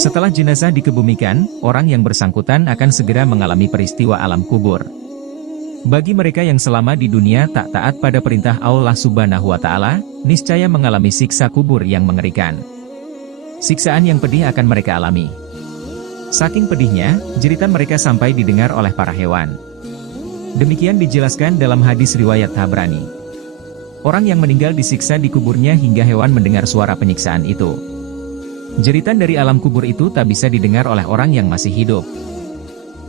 Setelah jenazah dikebumikan, orang yang bersangkutan akan segera mengalami peristiwa alam kubur. Bagi mereka yang selama di dunia tak taat pada perintah Allah Subhanahu wa Ta'ala, niscaya mengalami siksa kubur yang mengerikan. Siksaan yang pedih akan mereka alami. Saking pedihnya, jeritan mereka sampai didengar oleh para hewan. Demikian dijelaskan dalam hadis riwayat Tabrani. Orang yang meninggal disiksa di kuburnya hingga hewan mendengar suara penyiksaan itu. Jeritan dari alam kubur itu tak bisa didengar oleh orang yang masih hidup.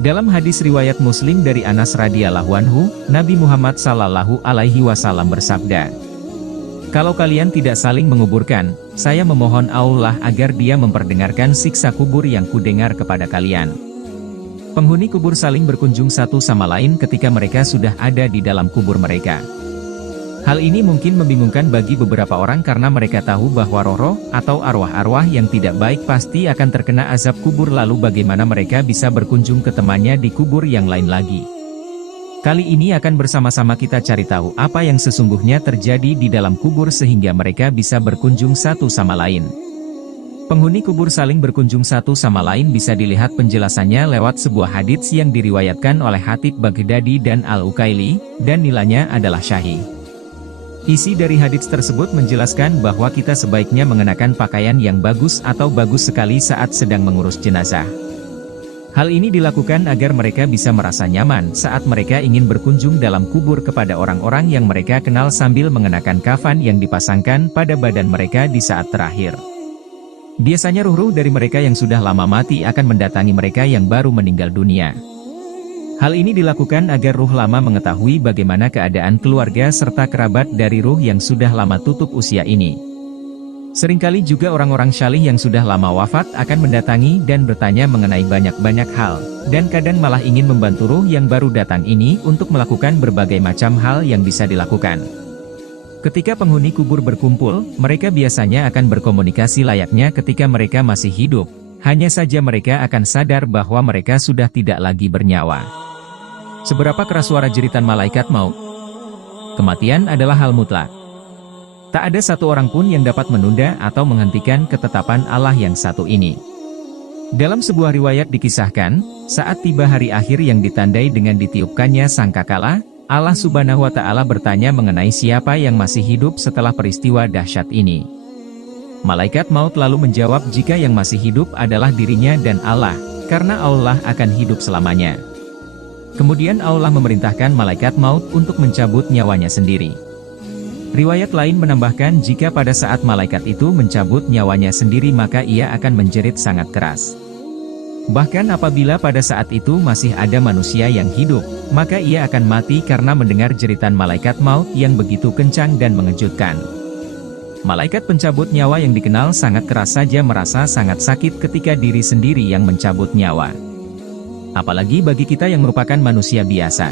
Dalam hadis riwayat Muslim dari Anas radhiyallahu anhu, Nabi Muhammad sallallahu alaihi wasallam bersabda, "Kalau kalian tidak saling menguburkan, saya memohon Allah agar Dia memperdengarkan siksa kubur yang kudengar kepada kalian." Penghuni kubur saling berkunjung satu sama lain ketika mereka sudah ada di dalam kubur mereka. Hal ini mungkin membingungkan bagi beberapa orang karena mereka tahu bahwa roh-roh atau arwah-arwah yang tidak baik pasti akan terkena azab kubur, lalu bagaimana mereka bisa berkunjung ke temannya di kubur yang lain lagi. Kali ini akan bersama-sama kita cari tahu apa yang sesungguhnya terjadi di dalam kubur sehingga mereka bisa berkunjung satu sama lain. Penghuni kubur saling berkunjung satu sama lain bisa dilihat penjelasannya lewat sebuah hadits yang diriwayatkan oleh Khatib Baghdadi dan Al-Ukaili, dan nilainya adalah syahih. Isi dari hadits tersebut menjelaskan bahwa kita sebaiknya mengenakan pakaian yang bagus atau bagus sekali saat sedang mengurus jenazah. Hal ini dilakukan agar mereka bisa merasa nyaman saat mereka ingin berkunjung dalam kubur kepada orang-orang yang mereka kenal sambil mengenakan kafan yang dipasangkan pada badan mereka di saat terakhir. Biasanya ruh-ruh dari mereka yang sudah lama mati akan mendatangi mereka yang baru meninggal dunia. Hal ini dilakukan agar ruh lama mengetahui bagaimana keadaan keluarga serta kerabat dari ruh yang sudah lama tutup usia ini. Seringkali juga orang-orang syalih yang sudah lama wafat akan mendatangi dan bertanya mengenai banyak-banyak hal, dan kadang malah ingin membantu ruh yang baru datang ini untuk melakukan berbagai macam hal yang bisa dilakukan. Ketika penghuni kubur berkumpul, mereka biasanya akan berkomunikasi layaknya ketika mereka masih hidup, hanya saja mereka akan sadar bahwa mereka sudah tidak lagi bernyawa. Seberapa keras suara jeritan malaikat maut? Kematian adalah hal mutlak. Tak ada satu orang pun yang dapat menunda atau menghentikan ketetapan Allah yang satu ini. Dalam sebuah riwayat dikisahkan, saat tiba hari akhir yang ditandai dengan ditiupkannya sangkakala, Allah Subhanahu wa Ta'ala bertanya mengenai siapa yang masih hidup setelah peristiwa dahsyat ini. Malaikat maut lalu menjawab jika yang masih hidup adalah dirinya dan Allah, karena Allah akan hidup selamanya. Kemudian Allah memerintahkan malaikat maut untuk mencabut nyawanya sendiri. Riwayat lain menambahkan jika pada saat malaikat itu mencabut nyawanya sendiri maka ia akan menjerit sangat keras. Bahkan apabila pada saat itu masih ada manusia yang hidup, maka ia akan mati karena mendengar jeritan malaikat maut yang begitu kencang dan mengejutkan. Malaikat pencabut nyawa yang dikenal sangat keras saja merasa sangat sakit ketika diri sendiri yang mencabut nyawa. Apalagi bagi kita yang merupakan manusia biasa.